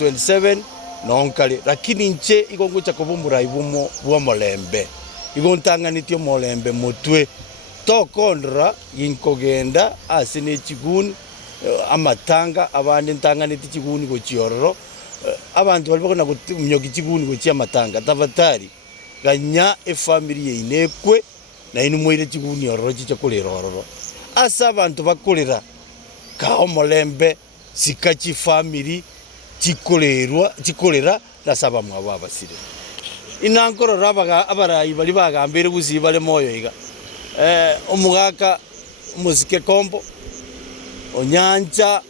2027 nonkale lakini nche igongucha kubumbura ibumo bwa molembe igontanganitio molembe mutwe tokondra yinkogenda asine chiguni amatanga abandi ntanganiti chiguni go chiororo abantu bali bakona kumyoki chiguni go chia matanga tabatari ganya family ye inekwe na inumwire chiguni ororo chicha kulira ororo asa abantu bakulira kao molembe sikachi family chikolera na saba mwa basire inankoro rabaga abarayi bali bagambire gusibale moyo iga omugaka musike kombo onyanja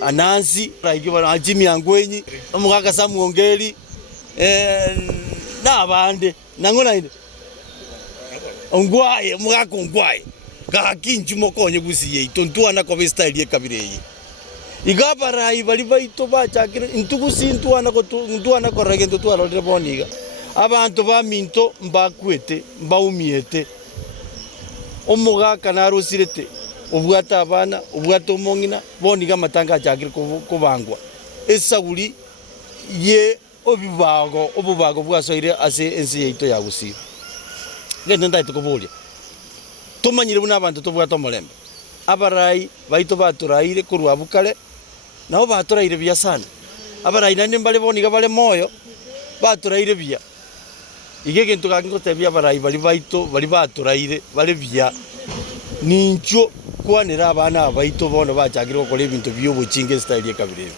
anansi raigi bana ajimi angwenyi omugaka samuongeli na bande nangona inde ongwaye omugaka ongwaye gakinju mokonye gusiye itontwana ko style ye kabireye igabarayi bali baito bachakire intugusintuana ko ntuana ko regendo twalodere boniga abantu baminto mbakwete mbaumiete omugaka narusirete ubwata abana ubwata omongina boniga matanga achakire kubangwa esaguli ye obubago bwasoire ase ensi yeito yagusiba ngende ndaito kubulia tumanyire buna abantu tobwata omolembe abarayi baito baturaire kurwa bukale nao baturaire bya sana abarayi nande mbale boniga bale moyo baturaire bya igege ntugangotebya abarayi bali baito bali baturaire bale bya nincho kwanira abana baito bono bachagire gukora ibintu by'ubukinge style ye kabire.